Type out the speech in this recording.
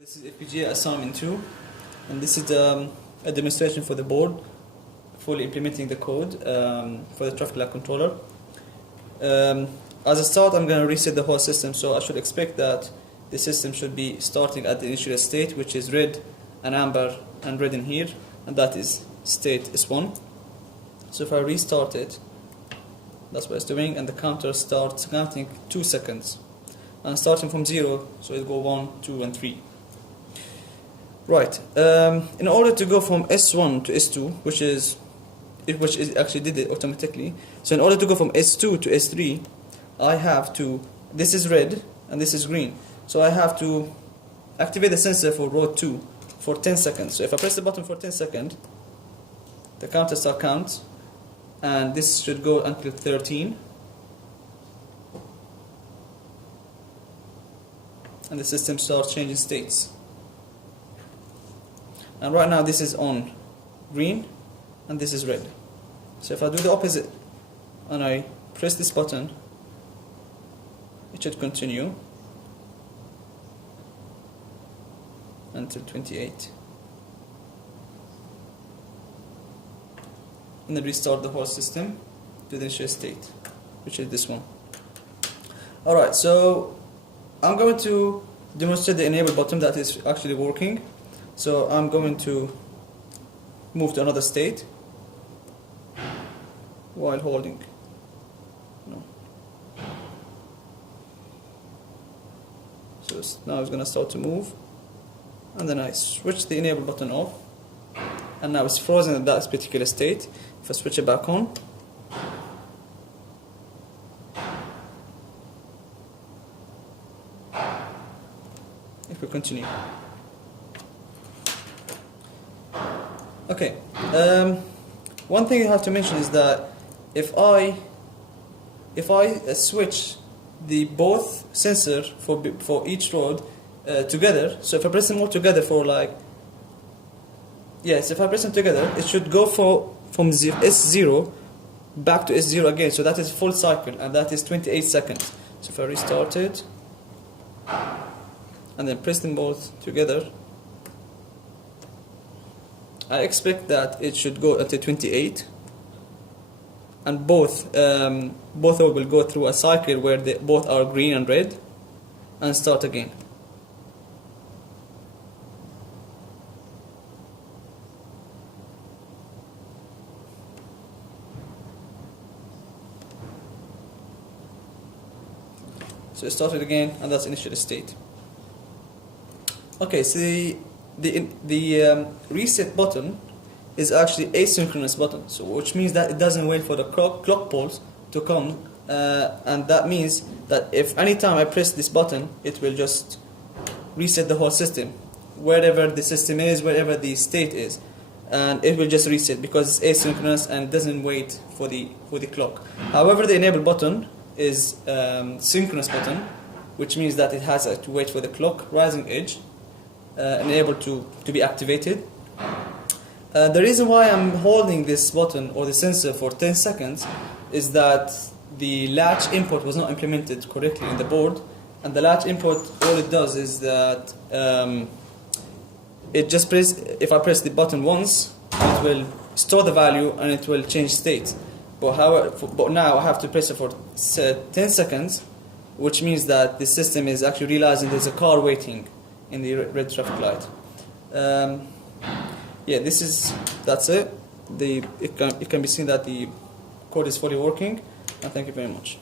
This is fpga assignment 2, and this is a demonstration for the board, fully implementing the code for the traffic light controller. As a start, I'm going to reset the whole system, so I should expect that the system should be starting at the initial state, which is red and amber and red in here, and that is state S1. So if I restart it, that's what it's doing, and the counter starts counting 2 seconds. And starting from 0, so it'll go 1, 2, and 3. Right. In order to go from S1 to S2, which actually did it automatically. So in order to go from S2 to S3, I have to. This is red and this is green. So I have to activate the sensor for row 2 for 10 seconds. So if I press the button for 10 seconds, the counter starts count, and this should go until 13. And the system starts changing states. And right now this is on green and this is red. So if I do the opposite and I press this button, it should continue until 28. And then restart the whole system to the initial state, which is this one. Alright, so I'm going to demonstrate the enable button that is actually working. So I'm going to move to another state while holding. No. So now it's going to start to move, and then I switch the enable button off, and now it's frozen at that particular state. If I switch it back on, if we continue. Okay. One thing I have to mention is that if I switch the both sensor for each road together, so if I press them all together for if I press them together, it should go from S0 back to S0 again. So that is full cycle, and that is 28 seconds. So if I restart it and then press them both together, I expect that it should go until 28, and both will go through a cycle where they both are green and red, and start again. So it started again, and that's initial state. Okay, so the reset button is actually asynchronous button, so which means that it doesn't wait for the clock pulse to come, and that means that if any time I press this button, it will just reset the whole system, wherever the system is, wherever the state is, and it will just reset because it's asynchronous and it doesn't wait for the clock. However, the enable button is synchronous button, which means that it has to wait for the clock rising edge and able to be activated. The reason why I'm holding this button or the sensor for 10 seconds is that the latch input was not implemented correctly in the board, and the latch input, all it does is that if I press the button once, it will store the value and it will change state. But now I have to press it for 10 seconds, which means that the system is actually realizing there's a car waiting in the red traffic light. That's it. It can be seen that the code is fully working, and thank you very much.